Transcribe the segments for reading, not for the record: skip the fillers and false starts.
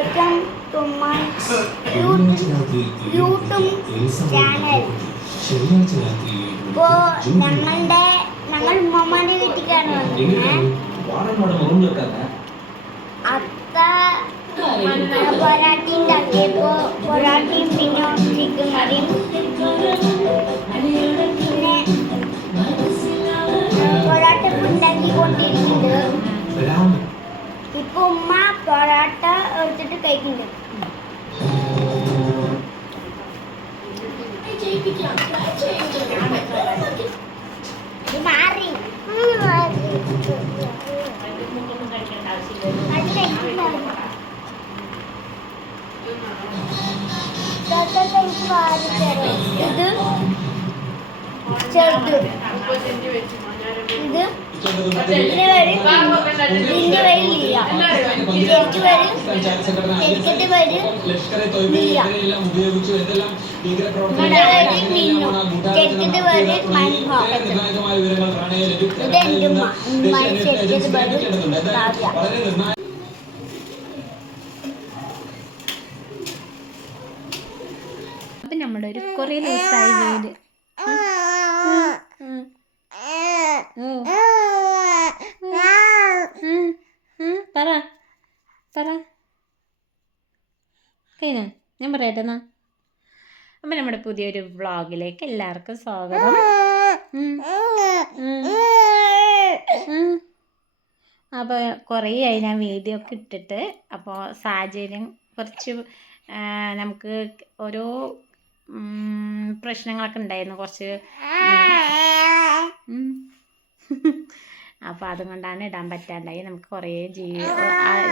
Welcome to my YouTube channel. ഇപ്പോൾ ഞങ്ങൾ ഉമ്മമാൻ്റെ വീട്ടിലാണ് വന്നത്. അത്ത പൊറാട്ട ഉണ്ടാക്കിയപ്പോൾ പൊറാട്ടയും പിന്നെ ചിക്കൻ കറിയും പിന്നെ പൊറാട്ട ഉണ്ടാക്കിക്കൊണ്ടിരിക്കുന്നുണ്ട്. ഇപ്പൊ ഉമ്മ പൊറാട്ട എടുത്തിട്ട് കഴിക്കുന്നുണ്ട്. മാറി ഇത് ചെറുത് ഇത് ഇതിന്റെ വരില്ല ചെറുക്ക് വരും ചെറുക്കത്തെ വരും മിന്നു ചെറുക്കത്തെ വരും മൻഭാഗത്ത് ഇത് എൻ്റെ ഉമ്മ ചെറുക്കത്തെ വരും കാവ്യ. അപ്പം നമ്മളൊരു കുറേ ദിവസമായി വീട് പറ പറ കഴിഞ്ഞ ഞാൻ പറയട്ടെ എന്നാ. അപ്പം നമ്മുടെ പുതിയൊരു വ്ളോഗിലേക്ക് എല്ലാവർക്കും സ്വാഗതം. അപ്പോൾ കുറേ ആയി ഞാൻ വീഡിയോ ഒക്കെ ഇട്ടിട്ട്. അപ്പോൾ സാഹചര്യം കുറച്ച് നമുക്ക് ഓരോ പ്രശ്നങ്ങളൊക്കെ ഉണ്ടായിരുന്നു കുറച്ച്. അപ്പോൾ അതുകൊണ്ടാണ് ഇടാൻ പറ്റാണ്ടായി. നമുക്ക് കുറേ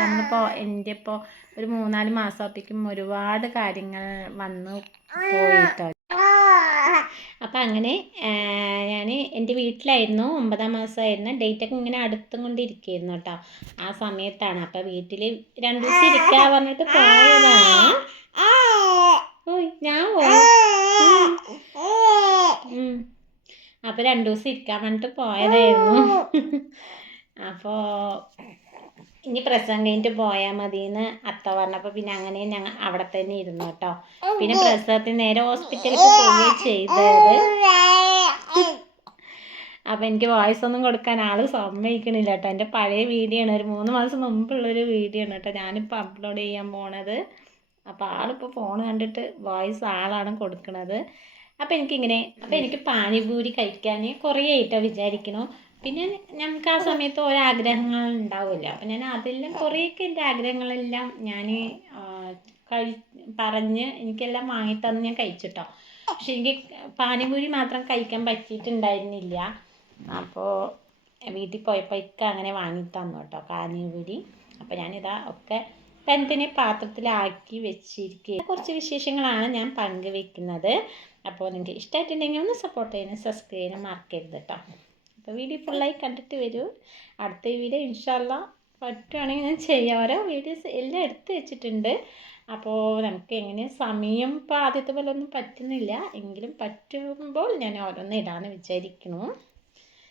നമ്മളിപ്പോൾ എൻ്റെ ഇപ്പോൾ ഒരു 3-4 മാസമാകുമ്പോഴേക്കും ഒരുപാട് കാര്യങ്ങൾ വന്നു പോയിട്ടോ. അപ്പം അങ്ങനെ ഞാൻ എൻ്റെ വീട്ടിലായിരുന്നു. 9ാം മാസമായിരുന്നു. ഡേറ്റൊക്കെ ഇങ്ങനെ അടുത്തും കൊണ്ടിരിക്കുകയായിരുന്നു കേട്ടോ. ആ സമയത്താണ് അപ്പോൾ വീട്ടിൽ 2 ദിവസം ഇരിക്കാൻ പറഞ്ഞിട്ട് പോയതാണ്. ഞാൻ അപ്പോൾ 2 ദിവസം ഇരിക്കാൻ പറഞ്ഞിട്ട് പോയതായിരുന്നു. അപ്പോൾ ഇനി പ്രസവം കഴിഞ്ഞിട്ട് പോയാൽ മതിയെന്ന് അത്ത പറഞ്ഞപ്പോൾ പിന്നെ അങ്ങനെ ഞങ്ങൾ അവിടെ തന്നെ ഇരുന്നു കേട്ടോ. പിന്നെ പ്രസവത്തിന് നേരെ ഹോസ്പിറ്റലിൽ പോവുകയും ചെയ്തത്. അപ്പോൾ എനിക്ക് വോയിസ് ഒന്നും കൊടുക്കാൻ ആൾ സമ്മതിക്കണില്ല കേട്ടോ. എൻ്റെ പഴയ വീഡിയോ ആണ്, ഒരു 3 മാസം മുമ്പുള്ളൊരു വീഡിയോ ആണ് കേട്ടോ ഞാനിപ്പോൾ അപ്ലോഡ് ചെയ്യാൻ പോണത്. അപ്പോൾ ആളിപ്പോൾ ഫോൺ കണ്ടിട്ട് വോയിസ് ആളാണ് കൊടുക്കുന്നത്. അപ്പോൾ എനിക്ക് പാനിപൂരി കഴിക്കാൻ കുറേ ആയിട്ടോ വിചാരിക്കണു. പിന്നെ നമുക്ക് ആ സമയത്ത് ഓരോ ആഗ്രഹങ്ങൾ ഉണ്ടാവുമല്ലോ. അപ്പോൾ ഞാൻ അതെല്ലാം കുറേയൊക്കെ എൻ്റെ ആഗ്രഹങ്ങളെല്ലാം ഞാൻ പറഞ്ഞ് എനിക്കെല്ലാം വാങ്ങിത്തന്ന് ഞാൻ കഴിച്ചിട്ടോ. പക്ഷെ എനിക്ക് പാനിപൂരി മാത്രം കഴിക്കാൻ പറ്റിയിട്ടുണ്ടായിരുന്നില്ല. അപ്പോൾ വീട്ടിൽ പോയപ്പോൾ ഇക്ക അങ്ങനെ വാങ്ങിത്തന്നു കേട്ടോ പാനിപൂരി. അപ്പോൾ ഞാനിതാ ഒക്കെ തന്നെ പാത്രത്തിലാക്കി വെച്ചിരിക്കുക. കുറച്ച് വിശേഷങ്ങളാണ് ഞാൻ പങ്കുവെക്കുന്നത്. അപ്പോൾ നിങ്ങൾക്ക് ഇഷ്ടമായിട്ടുണ്ടെങ്കിൽ ഒന്ന് സപ്പോർട്ട് ചെയ്യാനും സബ്സ്ക്രൈബ് ചെയ്യാനും മറക്കരുത് കേട്ടോ. അപ്പോൾ വീഡിയോ ഫുള്ളായി കണ്ടിട്ട് വരൂ. അടുത്ത വീഡിയോ ഇൻഷാ അല്ലാഹ് പറ്റുവാണെങ്കിൽ ഞാൻ ചെയ്യാം. ഓരോ വീഡിയോസ് എല്ലാം എടുത്ത് വെച്ചിട്ടുണ്ട്. അപ്പോൾ നമുക്ക് എങ്ങനെ സമയം ഇപ്പോൾ ആദ്യത്തെ പോലെ ഒന്നും പറ്റുന്നില്ല, എങ്കിലും പറ്റുമ്പോൾ ഞാൻ ഓരോന്ന് ഇടാമെന്ന് വിചാരിക്കുന്നു.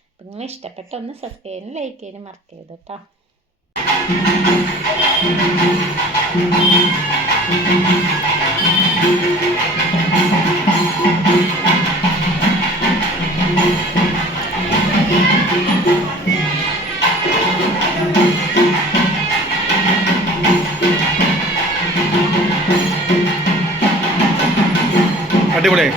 അപ്പോൾ നിങ്ങൾ ഇഷ്ടപ്പെട്ട ഒന്ന് സബ്സ്ക്രൈബ് ചെയ്യാനും ലൈക്ക് ചെയ്യാനും മറക്കരുത് കേട്ടോ. അടിപൊളി.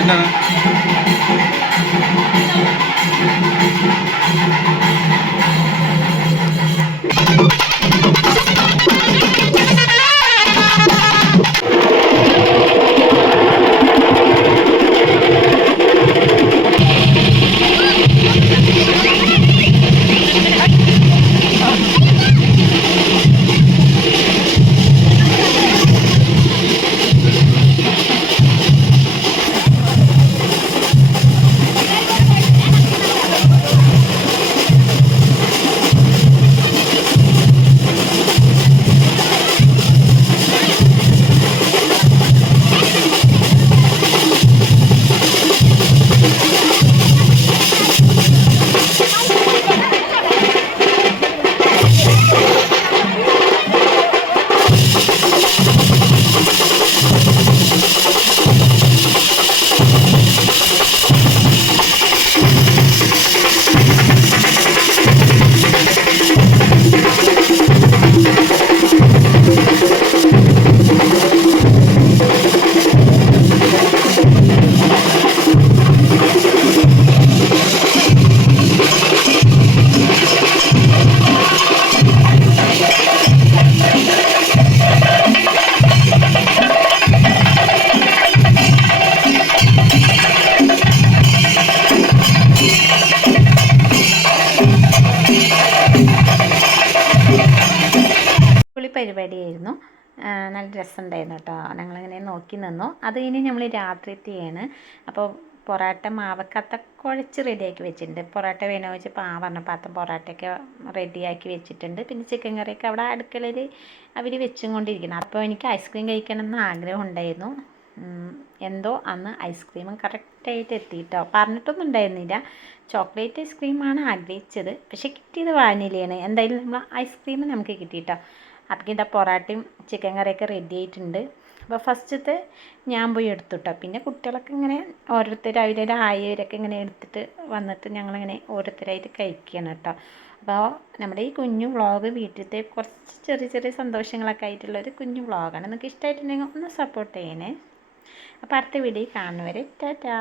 എന്താണ് പരിപാടിയായിരുന്നു. നല്ല രസമുണ്ടായിരുന്നു കേട്ടോ. ഞങ്ങളിങ്ങനെ നോക്കി നിന്നു. അത് കഴിഞ്ഞ് നമ്മൾ രാത്രിത്തെയാണ്. അപ്പോൾ പൊറോട്ട മാവക്കത്ത കുഴച്ച് റെഡിയാക്കി വെച്ചിട്ടുണ്ട്. പൊറോട്ട വേണോ വെച്ചപ്പോൾ പറഞ്ഞപ്പോൾ അത്ത പൊറോട്ടയൊക്കെ റെഡിയാക്കി വെച്ചിട്ടുണ്ട്. പിന്നെ ചിക്കൻ കറിയൊക്കെ അവിടെ അടുക്കളയിൽ അവർ വെച്ചും കൊണ്ടിരിക്കണം. അപ്പോൾ എനിക്ക് ഐസ്ക്രീം കഴിക്കണം എന്ന് ആഗ്രഹം ഉണ്ടായിരുന്നു. എന്തോ അന്ന് ഐസ്ക്രീം കറക്റ്റായിട്ട് എത്തിയിട്ടോ. പറഞ്ഞിട്ടൊന്നും ഉണ്ടായിരുന്നില്ല. ചോക്ലേറ്റ് ഐസ്ക്രീമാണ് ആഗ്രഹിച്ചത്, പക്ഷേ കിട്ടിയത് വാനിലയാണ്. എന്തായാലും നമ്മൾ ഐസ്ക്രീം നമുക്ക് കിട്ടിയിട്ടോ. അപ്പോൾ ഇതാ പൊറോട്ടയും ചിക്കൻ കറിയൊക്കെ റെഡി ആയിട്ടുണ്ട്. അപ്പോൾ ഫസ്റ്റത്തെ ഞാൻ പോയി എടുത്തുട്ടോ. പിന്നെ കുട്ടികളൊക്കെ ഇങ്ങനെ ഓരോരുത്തർ ആയവരൊക്കെ ഇങ്ങനെ എടുത്തിട്ട് വന്നിട്ട് ഞങ്ങളിങ്ങനെ ഓരോരുത്തരായിട്ട് കഴിക്കുകയാണ് കേട്ടോ. അപ്പോൾ നമ്മുടെ ഈ കുഞ്ഞു വ്ളോഗ് വീട്ടിലത്തെ കുറച്ച് ചെറിയ ചെറിയ സന്തോഷങ്ങളൊക്കെ ആയിട്ടുള്ളൊരു കുഞ്ഞു വ്ളോഗാണ്. നിങ്ങൾക്ക് ഇഷ്ടമായിട്ടുണ്ടെങ്കിൽ ഒന്ന് സപ്പോർട്ട് ചെയ്യണേ. അപ്പോൾ അടുത്ത വീഡിയോ കാണുന്നവരെ ടാറ്റാ.